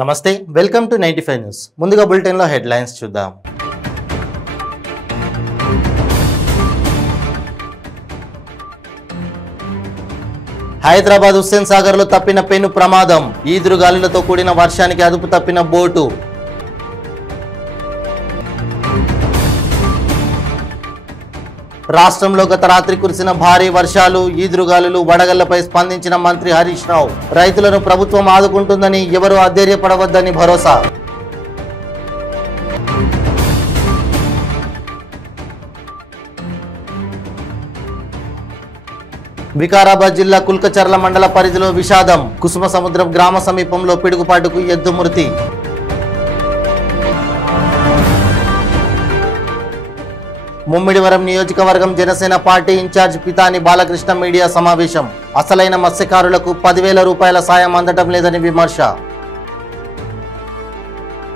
నమస్తే welcome to 95 news ముందుగా bulletin లో హెడ్లైన్స్ చూద్దాం. హైదరాబాద్ హుస్సేన్ సాగర్ లో తప్పిన పెను ప్రమాదం. ఈదురుగాలులతో కూడిన వర్షానికి అదుపు తప్పిన బోటు. రాష్ట్రంలో గత రాత్రి కురిసిన భారీ వర్షాలు, ఈదురుగాలులు, వడగళ్లపై స్పందించిన మంత్రి హరీష్ రావు. రైతులను ప్రభుత్వం ఆదుకుంటుందని, ఎవరూ అధైర్యపడవద్దని భరోసా. వికారాబాద్ జిల్లా కుల్కచర్ల మండల పరిధిలో విషాదం. కుసుమ సముద్రం గ్రామ సమీపంలో పిడుగుపాటుకు ఎద్దు మృతి. ముమ్మిడివరం నియోజకవర్గం Janasena party incharge Pithani Balakrishna media సమావేశం. అసలైన మత్స్యకారులకు 10,000 రూపాయల సాయం అందటం లేదని విమర్శ.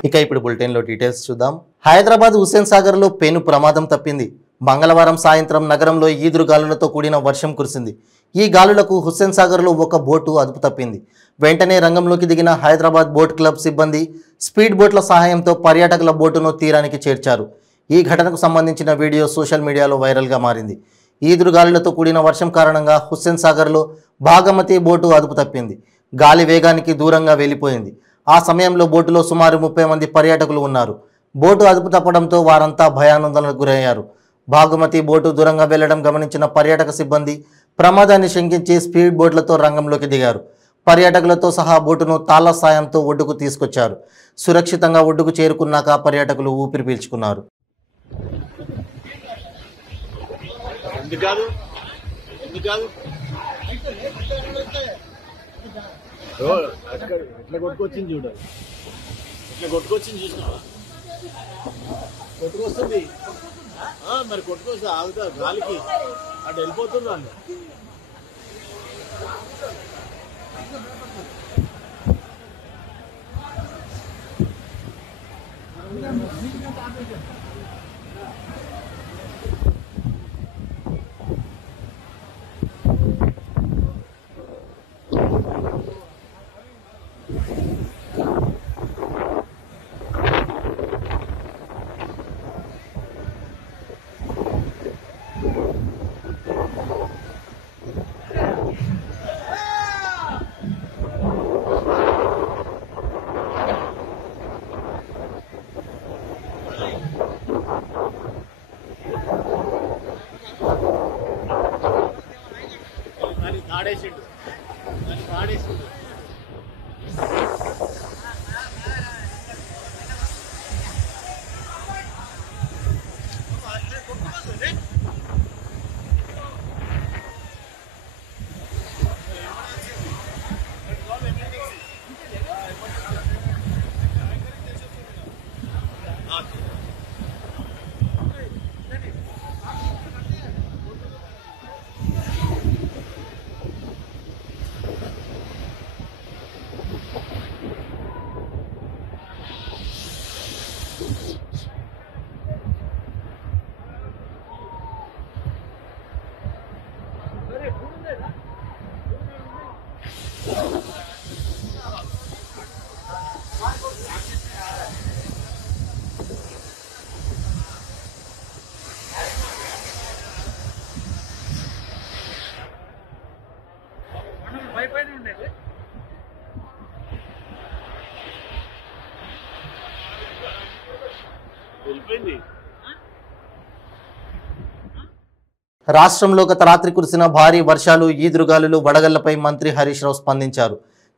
ఇక ఇప్పుడు బులెటిన్లో డీటెయిల్స్ చూద్దాం. హైదరాబాద్ హుస్సేన్ సాగర్ లో పెను ప్రమాదం తప్పింది. మంగళవారం సాయంత్రం నగరంలో ఈదురుగాలులతో కూడిన వర్షం కురిసింది. ఈ గాలులకు హుస్సేన్ సాగర్లో ఒక బోటు అదుపు తప్పింది. వెంటనే రంగంలోకి దిగిన హైదరాబాద్ బోట్ క్లబ్ సిబ్బంది స్పీడ్ బోట్ల సహాయంతో పర్యాటకుల బోటును తీరానికి చేర్చారు. ఈ ఘటనకు సంబంధించిన వీడియో సోషల్ మీడియాలో వైరల్గా మారింది. ఈదురుగాలులతో కూడిన వర్షం కారణంగా హుస్సేన్ సాగర్లో భాగమతి బోటు అదుపు తప్పింది. గాలి వేగానికి దూరంగా వెళ్ళిపోయింది. ఆ సమయంలో బోటులో సుమారు 30 మంది పర్యాటకులు ఉన్నారు. బోటు అదుపు తప్పడంతో వారంతా భయాందోళనకు గురయ్యారు. భాగమతి బోటు దూరంగా వెళ్లడం గమనించిన పర్యాటక సిబ్బంది ప్రమాదాన్ని శంకించి స్పీడ్ బోట్లతో రంగంలోకి దిగారు. పర్యాటకులతో సహా బోటును తాళ్ల సాయంతో ఒడ్డుకు తీసుకొచ్చారు. సురక్షితంగా ఒడ్డుకు చేరుకున్నాక పర్యాటకులు ఊపిరి పీల్చుకున్నారు. ఎట్లా కొట్టుకొచ్చింది చూడాలి, ఎట్లా కొట్టుకొచ్చింది చూసినావా? కొట్టుకొస్తుంది మరి, కొట్టుకొస్తే ఆగుతా గాలికి అటు వెళ్ళిపోతుంది వాళ్ళు. ఆడేసిండు ఆడేసిండు. రాష్ట్రంలో గత రాత్రి కురిసిన భారీ వర్షాలు, ఈదురుగాలులు, వడగళ్లపై మంత్రి హరీష్ రావు స్పందించారు.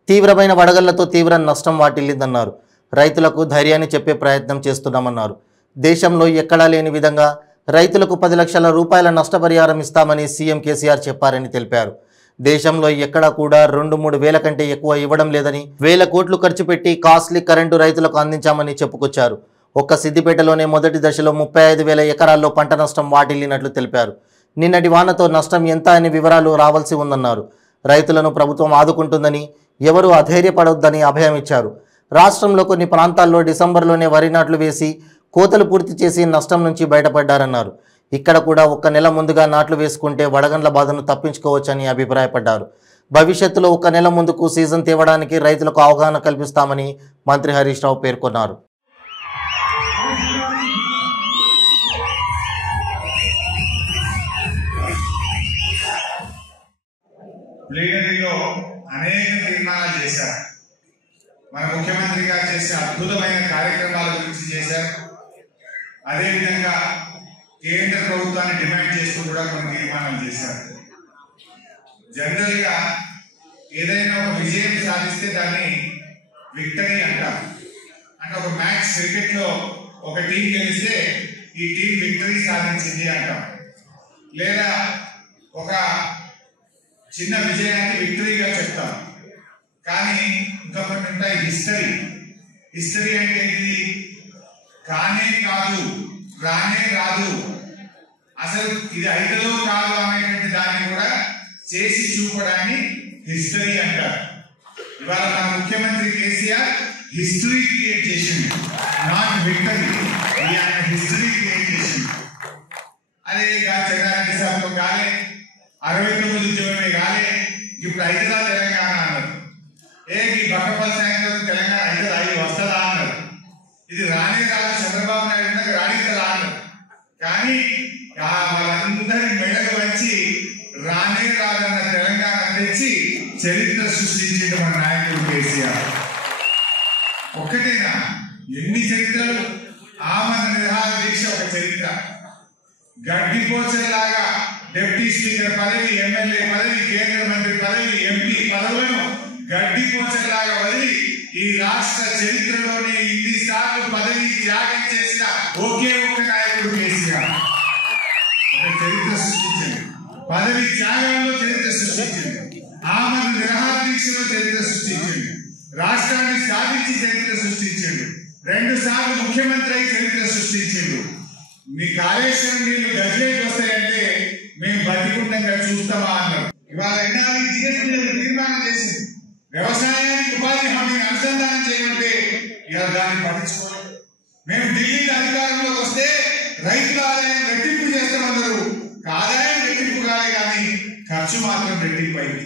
తీవ్రమైన వడగళ్లతో తీవ్ర నష్టం వాటిల్లిందన్నారు. రైతులకు ధైర్యాన్ని చెప్పే ప్రయత్నం చేస్తున్నామన్నారు. దేశంలో ఎక్కడా లేని విధంగా రైతులకు 10 లక్షల రూపాయల నష్టపరిహారం ఇస్తామని సీఎం కేసీఆర్ చెప్పారని తెలిపారు. దేశంలో ఎక్కడా కూడా 2-3 వేల కంటే ఎక్కువ ఇవ్వడం లేదని, 1000 కోట్లు ఖర్చు పెట్టి కాస్ట్లీ కరెంటు రైతులకు అందించామని చెప్పుకొచ్చారు. ఒక్క సిద్దిపేటలోనే మొదటి దశలో 35,000 ఎకరాల్లో పంట నష్టం వాటిల్లినట్లు తెలిపారు. నిన్నటి వానతో నష్టం ఎంత అనే వివరాలు రావాల్సి ఉందన్నారు. రైతులను ప్రభుత్వం ఆదుకుంటుందని, ఎవరూ అధైర్యపడొద్దని అభయం ఇచ్చారు. రాష్ట్రంలో కొన్ని ప్రాంతాల్లో డిసెంబర్లోనే వరి నాట్లు వేసి కోతలు పూర్తి చేసి నష్టం నుంచి బయటపడ్డారన్నారు. ఇక్కడ కూడా 1 నెల ముందుగా నాట్లు వేసుకుంటే వడగండ్ల బాధను తప్పించుకోవచ్చని అభిప్రాయపడ్డారు. భవిష్యత్తులో 1 నెల ముందుకు సీజన్ తేవడానికి రైతులకు అవగాహన కల్పిస్తామని మంత్రి హరీష్ రావు పేర్కొన్నారు. ప్లీనరీలో అనేక తీర్మానాలు చేశారు. మన ముఖ్యమంత్రి గారు చేసే అద్భుతమైన కార్యక్రమాల గురించి చేశారు. అదేవిధంగా కేంద్ర ప్రభుత్వాన్ని డిమాండ్ చేస్తూ కూడా కొన్ని తీర్మానాలు చేశారు. జనరల్ గా ఏదైనా ఒక విజయం సాధిస్తే దాన్ని విక్టరీ అంటారు. అంటే ఒక మ్యాచ్ క్రికెట్ లో ఒక టీం గెలిస్తే ఈ టీం విక్టరీ సాధించింది అంటాం. లేదా ఒక చిన్న విజయాన్ని విక్టరీగా చెప్తాం. కానీ ఇంకొకటి ఉంటాయి హిస్టరీ. హిస్టరీ అంటే ఇది కానే కాదు, రానే రాదు, అసలు ఇది అయితదో కాదు అనేటువంటి దాన్ని కూడా చేసి చూపడాన్ని హిస్టరీ అంటారు. ఇవాళ మన ముఖ్యమంత్రి కేసీఆర్ హిస్టరీ క్రియేట్ చేసింది, నాట్ విక్టరీ. ఆయన హిస్టరీ క్రియేట్ చేసింది. అదే చంద్రారెడ్డి సార్తో కాలే, 69 ఉద్యోగమే కాలే, ఇప్పుడు అయితదా తెలంగాణ అన్నారు. ఈ బట్టపల్లి సాయంత్రం తెలంగాణ అయితే అయి వస్తుందా అన్నారు. ఇది రానే రాదు, చంద్రబాబు నాయుడు రానికి రాదు. కానీ వాళ్ళందరి మెడలు వచ్చి రానే రాదన్న తెలంగాణ తెచ్చి చరిత్ర సృష్టించిన మన నాయకుడు కేసీఆర్. ఒక్కటేనా, ఎన్ని చరిత్రలు. ఆమరణ నిరాహార దీక్ష ఒక చరిత్ర. గడ్డిపోచలాగా డిప్యూటీ స్పీకర్ పదవి, ఎమ్మెల్యే పదవి, కేంద్ర మంత్రి పదవి, ఎంపీ పదవులను గడ్డిపోచలాగా వదిలి ఈ రాష్ట్ర చరిత్రలోనే ఇన్నిసార్లు పదవి త్యాగం చేసిన ఒకే ఒక్క నాయకుడు కేసీఆర్. ఒక చరిత్ర సృష్టించండి. పదవి త్యాగంలో చరిత్ర సృష్టించండి. ఆమరణ నిరాహార దీక్షలో చరిత్ర సృష్టించండి. రాష్ట్రాన్ని సాధించి చరిత్ర సృష్టించండి. 2 సార్లు ముఖ్యమంత్రి అయి చరిత్ర సృష్టించండి. మీ కాళేశ్వరం నీళ్లు గదిలేకి వస్తాయంటే మేము బతికుండంగా చూస్తామా అన్నారు. ఇవాళ తీర్మానం చేసింది. వ్యవసాయానికి ఉపాధి హామీని అనుసంధానం చేయమంటే ఇవాళ దాన్ని పట్టించుకోలేదు. మేము ఢిల్లీలో అధికారంలోకి వస్తే రైతుల ఆదాయం రెట్టింపు చేస్తామన్నారు. ఆదాయం రెట్టింపు కాలే కానీ ఖర్చు మాత్రం రెట్టింపు అయింది.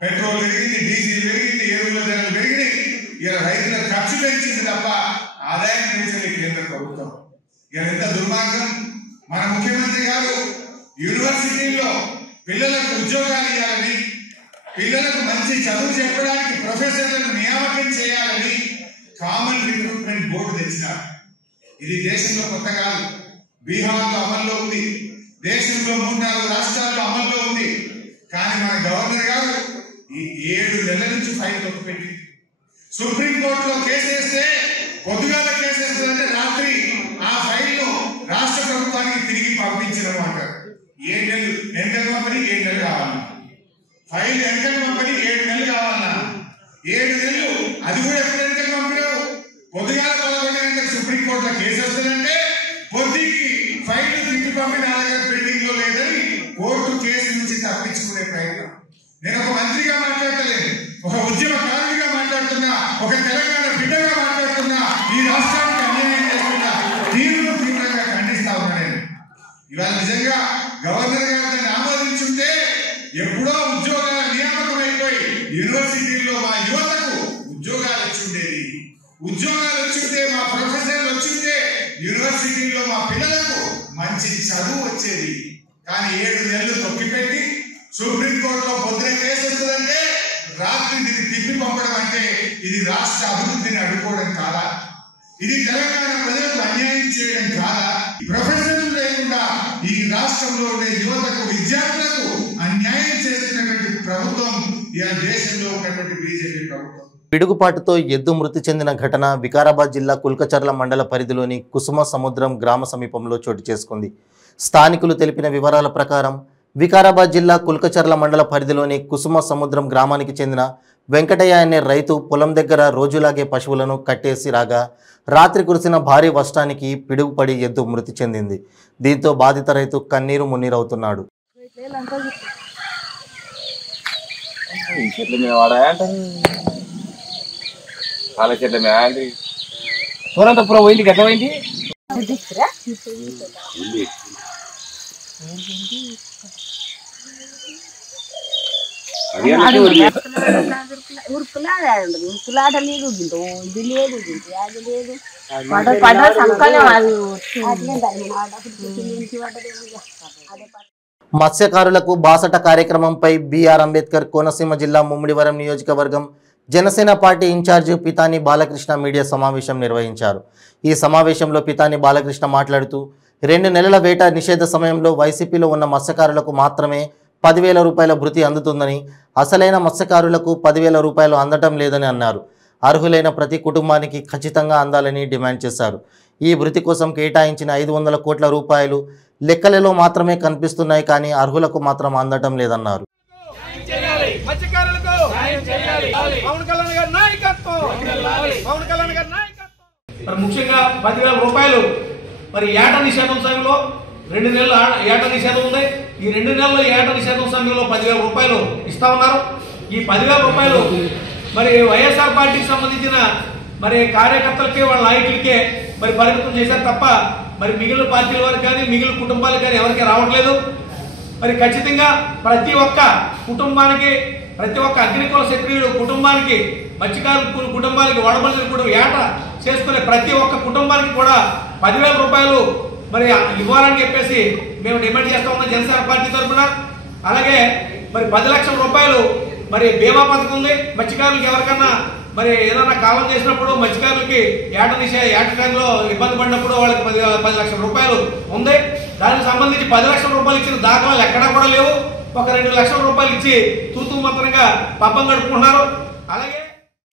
పెట్రోల్ పెరిగింది, డీజిల్ పెరిగింది, ఎరువుల ధరలు పెరిగినాయి. ఇలా రైతుల ఖర్చు పెంచింది తప్ప ఆదాయం పెంచలేదు కేంద్ర ప్రభుత్వం. ఇలా ఎంత దుర్మార్గం. మన ముఖ్యమంత్రి గారు యూనివర్సిటీల్లో పిల్లలకు ఉద్యోగాలు ఇవ్వాలని, పిల్లలకు మంచి చదువు చెప్పడానికి ప్రొఫెసర్లను నియామకం చేయాలని కామన్ రిక్రూట్మెంట్ బోర్డు తెచ్చినారు. ఇది దేశంలో కొత్త కాదు. బీహార్లో అమల్లో ఉంది, దేశంలో 3-4 రాష్ట్రాల్లో అమల్లో ఉంది. కానీ మన గవర్నర్ గారు ఈ 7 నెలల నుంచి ఫైల్ తొక్కిపెట్టి సుప్రీంకోర్టులో కేసు వేస్తే పొద్దుగాల కేసు వేస్తుందంటే రాత్రి ఆ ఫైల్ రాష్ట్ర ప్రభుత్వానికి తిరిగి పంపించడం అంటారు. 7 నెలలు వెనకటి పంపని 7 నెలలు కావాలన్నా, ఫైల్ వెనకటి పంపని 7 నెలలు కావాలన్నా, 7 నెలలు అది కూడా ఎప్పుడు వెనకటి పంపినావు. పొద్దుగాల 11 గంటలకు సుప్రీంకోర్టులో కేసు వస్తుందంటే పొద్దుకి ఫైల్ తిరిగి పంపి నా దగ్గర పెండింగ్ లో లేదని కోర్టు కేసు నుంచి తప్పించుకునే ప్రయత్నం. నేను ఒక మంత్రిగా మాట్లాడలేదు, ఒక ఉద్యమకారుడిగా మాట్లాడుతున్నా, ఒక తెలంగాణ బిడ్డగా మాట్లాడుతున్నా. ఈ రాష్ట్రానికి అన్యాయం చేస్తున్నా తీవ్రంగా ఖండిస్తా ఉన్నా నేను. ఇవాళ నిజంగా గవర్నర్ గారు దాన్ని ఆమోదించుంటే ఎప్పుడో ఉద్యోగాల నియామకం అయిపోయి యూనివర్సిటీల్లో మా యువతకు ఉద్యోగాలు వచ్చిండేది. ఉద్యోగాలు వచ్చింటే, మా ప్రొఫెసర్లు వచ్చింటే యూనివర్సిటీల్లో మా పిల్లలకు మంచి చదువు వచ్చేది. కానీ 7 నెలలు తొక్కిపెట్టి సుప్రీంకోర్టులో పొద్దున కేసు వస్తుందంటే రాత్రి తిప్పి పంపడం అంటే ఇది రాష్ట్ర అభివృద్ధిని అడ్డుకోవడం కాదా? ఇది తెలంగాణ ప్రజలకు అన్యాయం చేయడం కాదా? ప్రొఫెసర్లు లేకుండా ఈ రాష్ట్రంలో ఉండే యువతకు, విద్యార్థులకు అన్యాయం చేస్తున్నటువంటి ప్రభుత్వం ఈ దేశంలో ఉన్నటువంటి బీజేపీ ప్రభుత్వం. పిడుగుపాటుతో ఎద్దు మృతి చెందిన ఘటన వికారాబాద్ జిల్లా కుల్కచర్ల మండల పరిధిలోని కుసుమ సముద్రం గ్రామ సమీపంలో చోటు చేసుకుంది. స్థానికులు తెలిపిన వివరాల ప్రకారం వికారాబాద్ జిల్లా కుల్కచర్ల మండల పరిధిలోని కుసుమ సముద్రం గ్రామానికి చెందిన వెంకటయ్య అనే రైతు పొలం దగ్గర రోజులాగే పశువులను కట్టేసి రాగా రాత్రి కురిసిన భారీ వర్షానికి పిడుగుపడి ఎద్దు మృతి చెందింది. దీంతో బాధిత రైతు కన్నీరు మున్నీరవుతున్నాడు. ఉరుకులాట లేదు ఇది లేదు అది లేదు పడ్డ సంకలం అది మత్స్యకారులకు బాసట కార్యక్రమంపై బిఆర్ అంబేద్కర్ కోనసీమ జిల్లా ముమ్మిడివరం నియోజకవర్గం Janasena party incharge Pithani Balakrishna media సమావేశం నిర్వహించారు. ఈ సమావేశంలో పితాని బాలకృష్ణ మాట్లాడుతూ 2 నెలల వేట నిషేధ సమయంలో వైసీపీలో ఉన్న మత్స్యకారులకు మాత్రమే 10,000 రూపాయల భృతి అందుతుందని, అసలైన మత్స్యకారులకు 10,000 రూపాయలు అందటం లేదని అన్నారు. అర్హులైన ప్రతి కుటుంబానికి ఖచ్చితంగా అందాలని డిమాండ్ చేశారు. ఈ భృతి కోసం కేటాయించిన 500 కోట్ల రూపాయలు లెక్కలలో మాత్రమే కనిపిస్తున్నాయి, కానీ అర్హులకు మాత్రం అందటం లేదన్నారు. ముఖ్యంగా 10,000 రూపాయలు మరి ఏట నిషేధం సమయంలో 2 నెలల ఏట నిషేధం ఉంది. ఈ 2 నెలల ఏట నిషేధం సమయంలో 10,000 రూపాయలు ఇస్తా ఉన్నారు. ఈ 10,000 రూపాయలు మరి వైఎస్ఆర్ పార్టీకి సంబంధించిన మరి కార్యకర్తలకే వాళ్ళ నాయకులకే మరి పరిమితం చేశారు తప్ప మరి మిగిలిన పార్టీల వారికి కానీ మిగిలిన కుటుంబాలకు కానీ ఎవరికి రావట్లేదు. మరి ఖచ్చితంగా ప్రతి ఒక్క కుటుంబానికి, ప్రతి ఒక్క అగ్నికుల క్షత్రియుడు కుటుంబానికి, మత్స్యకారుల కుటుంబానికి, వడబడుల కూడా ఏట చేసుకునే ప్రతి ఒక్క కుటుంబానికి కూడా 10,000 రూపాయలు మరి ఇవ్వాలని చెప్పేసి మేము డిమాండ్ చేస్తా ఉన్నాం జనసేన పార్టీ తరఫున. అలాగే మరి 10 లక్షల రూపాయలు మరి బీమా పథకం ఉంది. మత్స్యకారులకు ఎవరికన్నా మరి ఏదైనా కాలం చేసినప్పుడు మత్స్యకారులకి ఏట టైంలో ఇబ్బంది పడినప్పుడు వాళ్ళకి 10 లక్షల రూపాయలు ఉంది. దానికి సంబంధించి 10 లక్షల రూపాయలు ఇచ్చిన దాఖలాలు ఎక్కడా కూడా లేవు. ఒక 2 లక్షల రూపాయలు ఇచ్చి తూతూ మంత్రంగా పబ్బం గడుపుకుంటున్నారు. అలాగే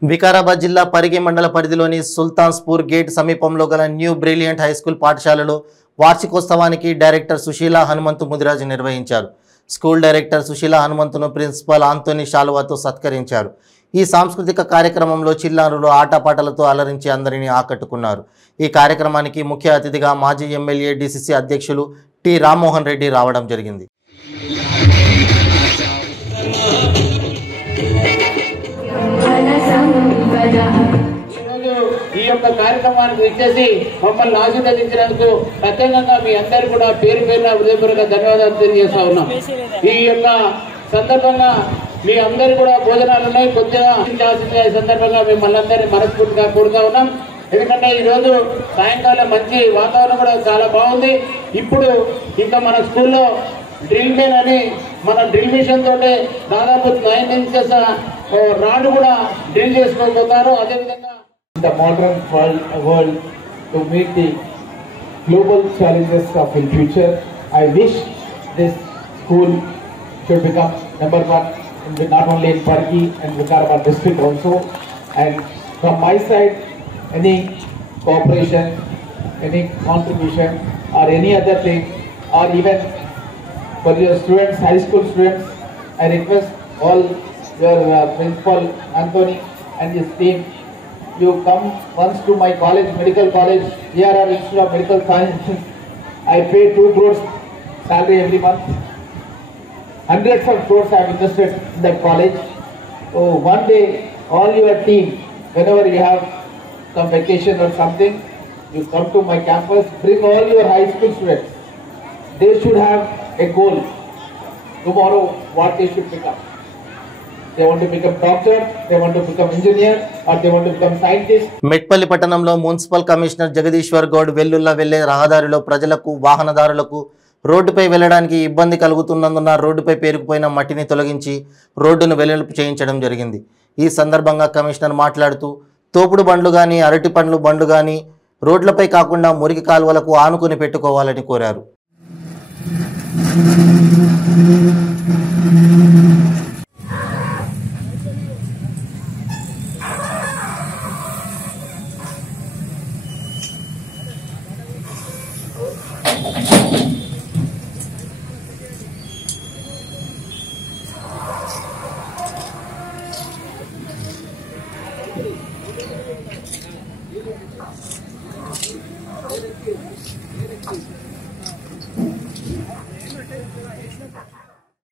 వికారాబాద్ జిల్లా పరిగి మండల పరిధిలోని సుల్తాన్స్పూర్ గేట్ సమీపంలో గల న్యూ బ్రిలియంట్ హైస్కూల్ పాఠశాలలో వార్షికోత్సవానికి డైరెక్టర్ సుశీల హనుమంతు ముదిరాజు నిర్వహించారు. స్కూల్ డైరెక్టర్ సుశీల హనుమంతును ప్రిన్సిపల్ ఆంటోనీ శాలువాతో సత్కరించారు. ఈ సాంస్కృతిక కార్యక్రమంలో చిన్నారులు ఆటపాటలతో అలరించి అందరినీ ఆకట్టుకున్నారు. ఈ కార్యక్రమానికి ముఖ్య అతిథిగా మాజీ ఎమ్మెల్యే డిసిసి అధ్యక్షులు టి రామ్మోహన్ రెడ్డి రావడం జరిగింది. ఈ యొక్క కార్యక్రమానికి వచ్చేసి మమ్మల్ని ఆశీర్వదించినందుకు ప్రత్యేకంగా మీ అందరూ కూడా పేరు పేరున హృదయపూర్వక ధన్యవాదాలు తెలియజేస్తా ఉన్నాం. ఈ యొక్క సందర్భంగా మీ అందరు కూడా భోజనాలు ఉన్నాయి, కొద్దిగా ఈ సందర్భంగా మిమ్మల్ని అందరినీ మనస్ఫూర్తిగా కోరుతా ఉన్నాం. ఎందుకంటే ఈ రోజు సాయంకాలం మంచి వాతావరణం కూడా చాలా బాగుంది. ఇప్పుడు ఇంకా మన స్కూల్లో డ్రిల్ మెన్ అని మన డ్రిల్ మిషన్ తోటే దాదాపు 9 ఇంచెస్ రాడ్ కూడా డ్రిల్ చేసుకోబోతారు. అదేవిధంగా the modern world to meet the global challenges of the future. I wish this school should become number 1 in not only in Pargi and Vikarabad district also. And from my side, any cooperation, any contribution or any other thing, or even for your students, high school students, I request all your principal Anthony and his team, you come once to my college, medical college, ERR Institute of Medical Sciences. I pay 2 crores salary every month. Hundreds of crores I have invested in that college. So one day, all your team, whenever you have some vacation or something, you come to my campus, bring all your high school students. They should have a goal. Tomorrow, what they should become. They want to become doctor, they want to become engineer, or they want to become scientist. Metpally పట్టణంలో municipal commissioner Jagadishwar Goud Vellulla వెళ్లే రహదారిలో ప్రజలకు, వాహనదారులకు రోడ్డుపై వెళ్లడానికి ఇబ్బంది కలుగుతున్నందున రోడ్డుపై పేరుకుపోయిన మట్టిని తొలగించి రోడ్డును వెలుపు చేయించడం జరిగింది. ఈ సందర్భంగా కమిషనర్ మాట్లాడుతూ తోపుడు బండ్లు కానీ, అరటి పండ్లు బండ్లు కానీ రోడ్లపై కాకుండా మురికి కాలువలకు ఆనుకుని పెట్టుకోవాలని కోరారు.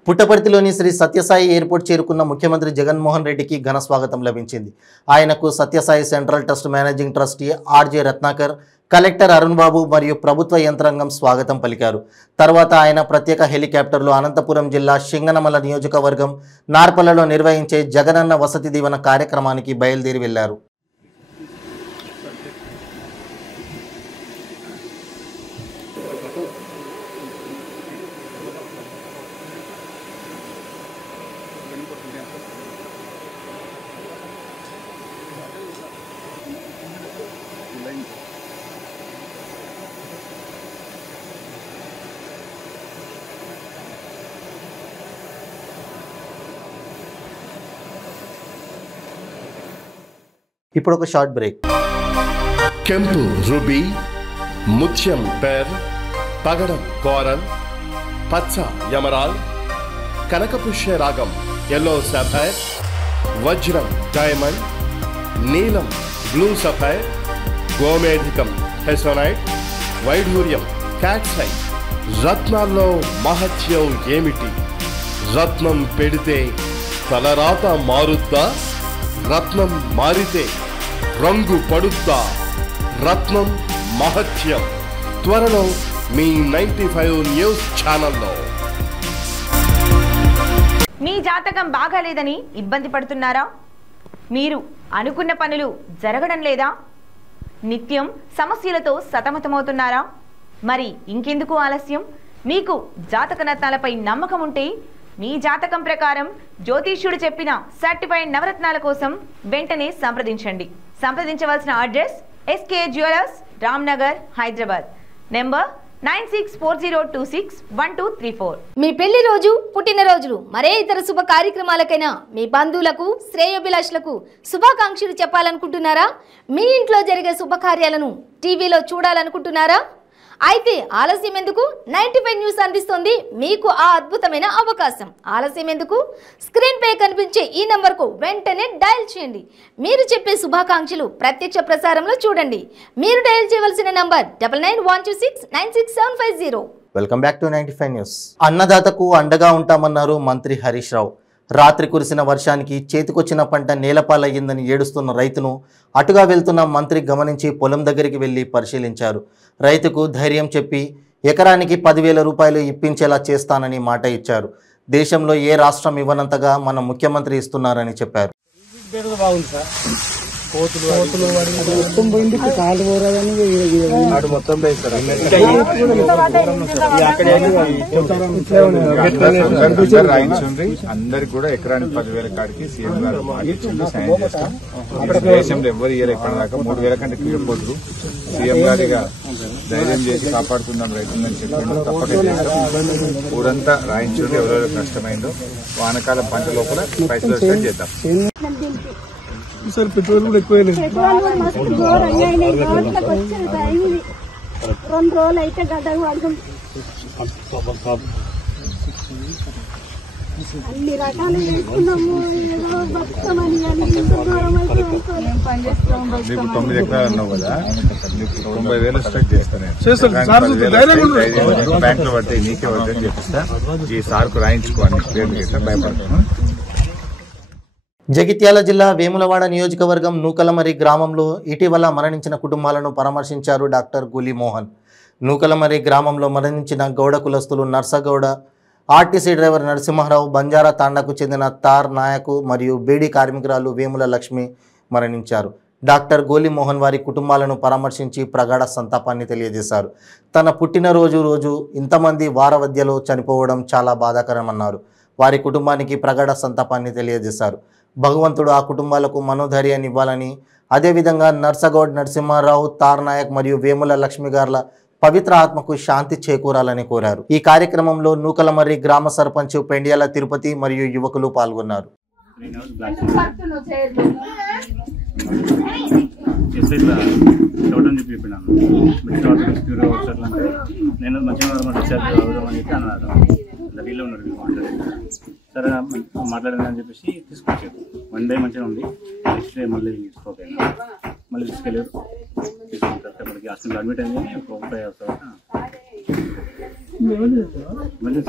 పుట్టపర్తిలోని శ్రీ సత్యసాయి ఎయిర్పోర్ట్ చేరుకున్న ముఖ్యమంత్రి జగన్మోహన్ రెడ్డికి ఘన స్వాగతం లభించింది. ఆయనకు Sathya Sai central trust managing trustee RJ Ratnakar, collector Arun Babu మరియు ప్రభుత్వ యంత్రాంగం స్వాగతం పలికారు. తర్వాత ఆయన ప్రత్యేక హెలికాప్టర్లో అనంతపురం జిల్లా సింగనమల నియోజకవర్గం నార్పలలో నిర్వహించే జగనన్న వసతి దీవెన కార్యక్రమానికి బయలుదేరి వెళ్లారు. ఇప్పుడు ఒక షార్ట్ బ్రేక్. ಕೆಂಪು ರುಬಿ, ಮುತ್ಯಂ ಪೆರ್, పగడం కోరల్, పచ్చ యమరాల్, కనకపుష్య రాగం ఎల్లో సఫైర్, వజ్రం డైమండ్, నీలం బ్లూ సఫైర్, గోమేధికం హెసోనైట్, వైఢూర్యం క్యాట్సై. రత్నాల్లో మహత్యం ఏమిటి? రత్నం పెడితే తలరాత మారుద్దా? రత్నం మారితే రంగు పడుద్దా? రత్నం మహత్యం త్వరలో మీ 95 న్యూస్ ఛానల్లో. మీ జాతకం బాగాలేదని ఇబ్బంది పడుతున్నారా? మీరు అనుకున్న పనులు జరగడం లేదా? నిత్యం సమస్యలతో సతమతమవుతున్నారా? మరి ఇంకెందుకు ఆలస్యం? మీకు జాతక రత్నాలపై నమ్మకం ఉంటే మీ జాతకం ప్రకారం జ్యోతిష్యుడు చెప్పిన సర్టిఫైడ్ నవరత్నాల కోసం వెంటనే సంప్రదించండి. సంప్రదించవలసిన address SK jewellers, Ramnagar, Hyderabad. Number 9640261234. మీ పెళ్లి రోజు, పుట్టినరోజులు, మరే ఇతర శుభ కార్యక్రమాలకైనా మీ బంధువులకు, శ్రేయోభిలాషులకు శుభాకాంక్షలు చెప్పాలనుకుంటున్నారా? మీ ఇంట్లో జరిగే శుభకార్యాలను టీవీలో చూడాలనుకుంటున్నారా? అయితే ఆలస్యం ఎందుకు? 95 న్యూస్ అందిస్తుంది మీకు ఆ అద్భుతమైన అవకాశం. ఆలస్యం ఎందుకు? స్క్రీన్ పై కనిపించే ఈ నంబర్కు వెంటనే డయల్ చేయండి. మీరు చెప్పే శుభాకాంక్షలు ప్రత్యక్ష ప్రసారంలో చూడండి. మీరు డయల్ చేయవలసిన number 9912696750. Welcome back to 95 news. అన్నదాతకు అండగా ఉంటామన్నారు మంత్రి హరీష్ రావు. రాత్రి కురిసిన వర్షానికి చేతికొచ్చిన పంట నేలపాలయ్యిందని ఏడుస్తున్న రైతును అటుగా వెళ్తున్న మంత్రి గమనించి పొలం దగ్గరికి వెళ్లి పరిశీలించారు. రైతుకు ధైర్యం చెప్పి ఎకరానికి 10,000 రూపాయలు ఇప్పించేలా చేస్తానని మాట ఇచ్చారు. దేశంలో ఏ రాష్ట్రం ఇవ్వనంతగా మన ముఖ్యమంత్రి ఇస్తున్నారని చెప్పారు. అందరికి కూడా ఎకరానికి 10,000 కాడికి సీఎం గారు మాటించిండు, సాయం చేస్తాం. దేశంలో ఎవరు ఇయ్యారు ఎప్పటిదాకా 3,000 కంటే క్లియర్పోతురు. సీఎం గారిగా ధైర్యం చేసి కాపాడుకుందాం రైతులని చెప్పిండు. తప్పక చేస్తాం. ఊరంతా రాయించండి. ఎవరెవరు కష్టమైందో వానకాలం పంట లోపల పైసలు స్టార్ట్ చేద్దాం. పెట్రోల్ కూడా ఎక్కువ 2 రోజులు అయితే గడ్డకు పడుతుంది. అన్ని రకాలు వేసుకున్నాము. ఏదో బతుకమని నీకు 9 ఎకరాలు అన్నావు కదా, నీకు 90,000 స్టార్ట్ చేస్తాను. బ్యాంక్ లో పడితే నీకే పడుతుంది చెప్పిస్తా. ఈ సార్కు రాయించుకోండి పేర్లు చేస్తా, భయపడతాను. జగిత్యాల జిల్లా వేములవాడ నియోజకవర్గం నూకలమరి గ్రామంలో ఇటీవల మరణించిన కుటుంబాలను పరామర్శించారు డాక్టర్ గూలి మోహన్. నూకలమరి గ్రామంలో మరణించిన గౌడ కులస్తులు నర్సగౌడ, ఆర్టీసీ డ్రైవర్ నరసింహారావు, బంజారా తాండాకు చెందిన తార్ నాయకు మరియు బీడీ కార్మికురాలు వేముల లక్ష్మి మరణించారు. డాక్టర్ గోలి మోహన్ వారి కుటుంబాలను పరామర్శించి ప్రగాఢ సంతాపాన్ని తెలియజేశారు. తన పుట్టినరోజు రోజు ఇంతమంది వారవద్యలో చనిపోవడం చాలా బాధాకరమన్నారు. వారి కుటుంబానికి ప్రగాఢ సంతాపాన్ని తెలియజేశారు. భగవంతుడు ఆ కుటుంబాలకు మనోధైర్యాన్ని ఇవ్వాలని, అదేవిధంగా నర్సగౌడ్, నరసింహారావు, తార్ నాయక్ మరియు వేముల లక్ష్మి గార్ల పవిత్ర ఆత్మకు శాంతి చేకూరాలని కోరారు. ఈ కార్యక్రమంలో నూకలమర్రి గ్రామ సర్పంచ్ పెండియాల తిరుపతి మరియు యువకులు పాల్గొన్నారు. నేను మంచిగా అన్నారు. వీళ్ళు ఉన్నారు సరే మాట్లాడాలని చెప్పేసి తీసుకొచ్చారు. 1 డే మంచిగా ఉంది. నెక్స్ట్ డే మళ్ళీ తీసుకోపోయాను. మళ్ళీ తీసుకెళ్ళారు. తీసుకుంటారు మనకి హాస్పిటల్ అడ్మిట్ అయింది. ఒక 5 hours తర్వాత మళ్ళీ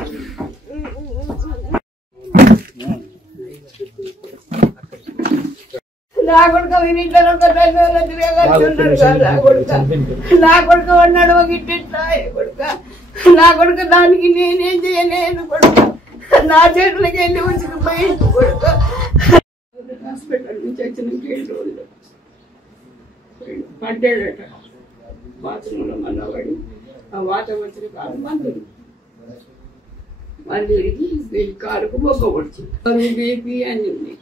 నా కొడుకు వీరింట్లో నా కొడుకు ఉన్నాడు గిట్టిట్లా కొడుక నా కొడుకు దానికి నేనేం చేయలేను కొడుక నా చేతులకి వెళ్ళి ఉంచుకుపోయి కొడుక హాస్పిటల్ నుంచి వచ్చినాక 7 రోజులు పడ్డాడట బాత్రూంలో మన్నవాడి ఆ వాతం వచ్చిన కాలు మంది వీళ్ళ కాలుకు బొగ్గ పడుతుంది బీపీ అని ఉంది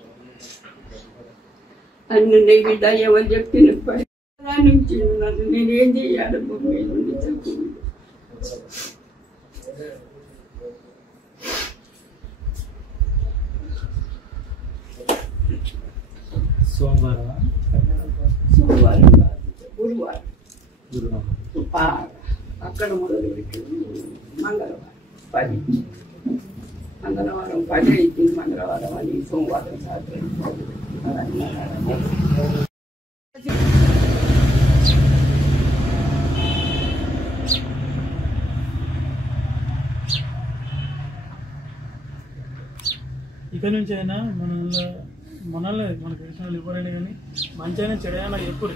అన్ని ఉన్నాయి బిడ్డ ఎవరు చెప్తే నుంచి నన్ను నేనేం చెయ్యాలి భూమి నుండి చెప్పు సోమవారం గురువారం అక్కడ మొదలు పెట్టి మంగళవారం 10 అయిపోయింది మంగళవారం అని సోమవారం సాయంత్రం ఇక నుంచి అయినా మనల్ని మనకు తెలిసిన వాళ్ళు ఎవరైనా కానీ మంచి అయినా చెడైనా నాకు ఎప్పుడు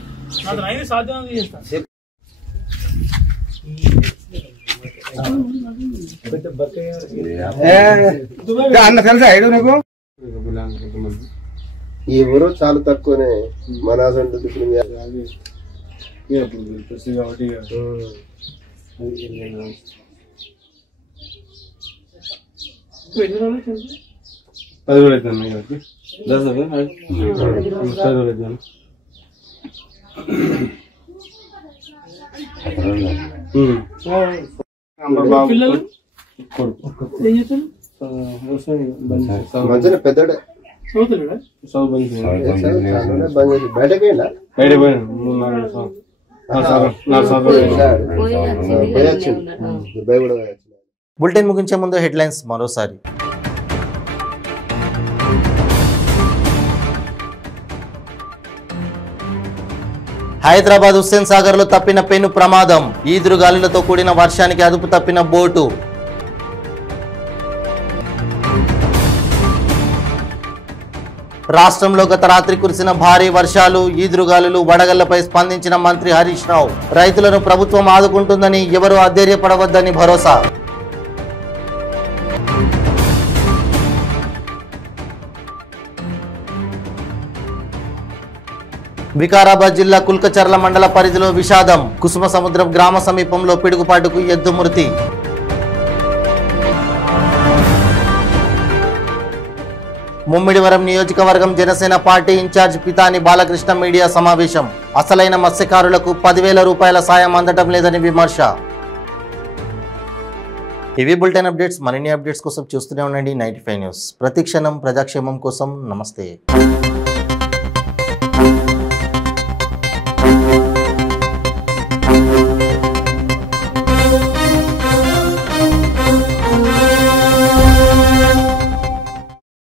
నాకు నైన్ సాధ్యం చేస్తాను ఎవరో చాలా తక్కువనే మన పిల్లలు మంచిగా పెద్దడే బులెటిన్ ముగించే ముందు హెడ్లైన్స్ మరోసారి. హైదరాబాద్ హుస్సేన్ సాగర్ లో తప్పిన పెను ప్రమాదం. ఈదురుగాలులతో కూడిన వర్షానికి అదుపు తప్పిన బోటు. రాష్ట్రంలో గత రాత్రి కురిసిన భారీ వర్షాలు, ఈదురుగాలులు, వడగళ్లపై స్పందించిన మంత్రి హరీష్ రావు. రైతులను ప్రభుత్వం ఆదుకుంటుందని, ఎవరూ అధైర్యపడవద్దని భరోసా. వికారాబాద్ జిల్లా కుల్కచర్ల మండల పరిధిలో విషాదం. కుసుమ సముద్రం గ్రామ సమీపంలో పిడుగుపాటుకు ఎద్దు మృతి. ముమ్మిడివరం నియోజకవర్గం Janasena party incharge Pithani Balakrishna media సమావేశం. అసలైన మత్స్యకారులకు 10,000 రూపాయల సాయం అందటం లేదని విమర్శ. ఇవి బులెటిన్ అప్డేట్స్. మరిన్ని అప్డేట్స్ కోసం చూస్తూనే ఉండండి 95 న్యూస్. ప్రతిక్షణం ప్రజాక్షేమం కోసం. నమస్తే.